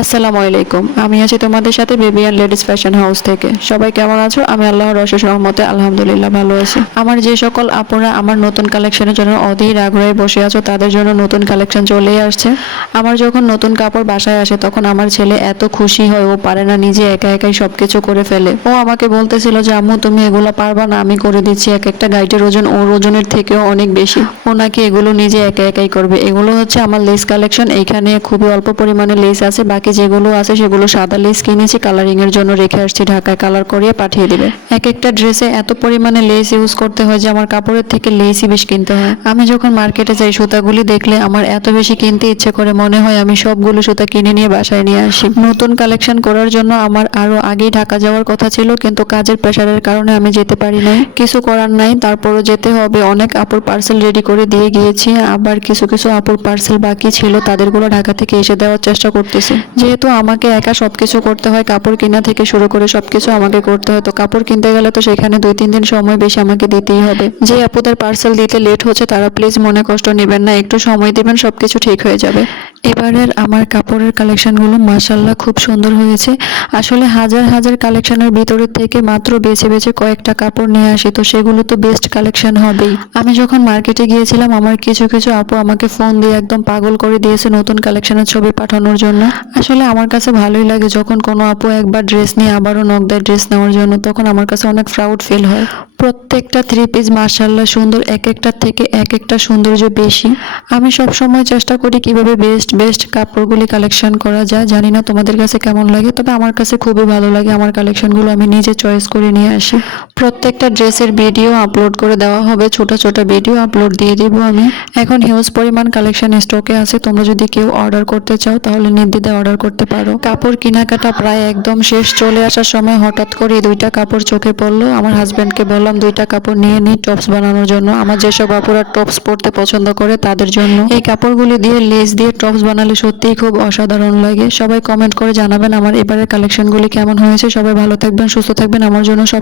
আসসালামু আলাইকুম। আমি আছি তোমাদের সাথে baby and ladies fashion house থেকে। সবাই কেমন আছো? আমি আল্লাহর অশেষ রহমতে আলহামদুলিল্লাহ ভালো আছি। আমার যে সকল আপুরা আমার নতুন কালেকশনের জন্য অধীর আগ্রহে বসে আছো, তাদের জন্য নতুন কালেকশন চলেই আসছে। আমার যখন নতুন কাপড় বাসায় আসে তখন আমার ছেলে এত খুশি হয়, ও পারে না, নিজে একা একাই সবকিছু করে ফেলে। ও আমাকে বলতেছিল যে আম্মু তুমি এগুলো পারবা না, আমি করে দিচ্ছি। এক একটা গাইডের ওজন ওর ওজনের থেকেও অনেক বেশি। ও নাকি এগুলো নিজে একা একাই করবে। এগুলো হচ্ছে আমার লেস কালেকশন। এইখানে খুবই অল্প পরিমাণে লেস আছে, বাকি যেগুলো আছে সেগুলো সাদা লেস কিনেছি, কালারিং এর জন্য রেখে আসছি, ঢাকায় কালার করিয়ে পাঠিয়ে দিবে। এক একটা ড্রেসে এত পরিমাণে লেস ইউজ করতে হয় যে আমার কাপড়ের থেকে লেসই বেশি কিনতে হয়। আমি যখন মার্কেটে যাই সুতাগুলি দেখলে আমার এত বেশি কিনতে ইচ্ছে করে, মনে হয় আমি সবগুলো সুতা কিনে নিয়ে বাসায় নিয়ে আসি। নতুন কালেকশন করার জন্য আমার আরো আগেই ঢাকা যাওয়ার কথা ছিল, কিন্তু কাজের প্রেশারের কারণে আমি যেতে পারি নাই। কিছু করার নাই, তারপরও যেতে হবে। অনেক আপুর পার্সেল রেডি করে দিয়ে গিয়েছি, আবার কিছু কিছু আপুর পার্সেল বাকি ছিল, তাদেরগুলো ঢাকা থেকে এসে দেওয়ার চেষ্টা করতেছি। যেহেতু আমাকে একা সবকিছু করতে হয়, কাপড় কেনা থেকে শুরু করে সবকিছু আমাকে করতে হয়, তো কাপড় কিনতে গেলে তো সেখানে 2-3 দিন সময় বেশি আমাকে দিতেই হবে। যে আপুদের পার্সেল দিতে লেট হচ্ছে তারা প্লিজ মনে কষ্ট নেবেন না, একটু সময় দিবেন, সবকিছু ঠিক হয়ে যাবে। এবারের আমার কাপড়ের কালেকশনগুলো মাশাআল্লাহ খুব সুন্দর হয়েছে। আসলে হাজার হাজার কালেকশনের ভিতরের থেকে মাত্র বেছে বেছে কয়েকটা কাপড় নিয়ে আসি, তো সেগুলো তো বেস্ট কালেকশন হবেই। আমি যখন মার্কেটে গিয়েছিলাম আমার কিছু কিছু আপু আমাকে ফোন দিয়ে একদম পাগল করে দিয়েছে নতুন কালেকশনের ছবি পাঠানোর জন্য। আসলে আমার কাছে ভালোই লাগে যখন কোনো আপু একবার ড্রেস নিয়ে আবারও নক দেয় ড্রেস নেওয়ার জন্য, তখন আমার কাছে অনেক প্রাউড ফিল হয়। প্রত্যেকটা 3 পিস মাশাআল্লাহ সুন্দর, এক একটার থেকে এক একটা সৌন্দর্য বেশি। আমি সব সময় চেষ্টা করি কিভাবে বেস্ট কাপড়গুলি কালেকশন করা যায়। জানি না তোমাদের কাছে কেমন লাগে, তবে আমার কাছে খুবই ভালো লাগে। আমার কালেকশনগুলো আমি নিজে চয়েস করে নিয়ে আসি। প্রত্যেকটা ড্রেসের ভিডিও আপলোড করে দেওয়া হবে, ছোট ছোট ভিডিও আপলোড দিয়ে দিব আমি। এখন হিউজ পরিমাণ কালেকশন স্টকে আছে, তোমরা যদি কেউ অর্ডার করতে চাও তাহলে নির্দ্বিধায় অর্ডার করতে পারো। কাপড় কেনাকাটা প্রায় একদম শেষ, চলে আসার সময় হঠাৎ করে 2টা কাপড় চোখে পড়লো। আমার হাজব্যান্ডকে বললাম 2টা কাপড় নিয়ে নিই টপস বানানোর জন্য। আমার যেসব আপুরা টপস পরতে পছন্দ করে তাদের জন্য। এই কাপড়গুলি দিয়ে লেস দিয়ে টপস বানালে সত্যিই খুব অসাধারণ লাগে। সবাই কমেন্ট করে জানাবেন আমার এবারের কালেকশনগুলি কেমন হয়েছে। সবাই ভালো থাকবেন, সুস্থ থাকবেন। আমার জন্য সব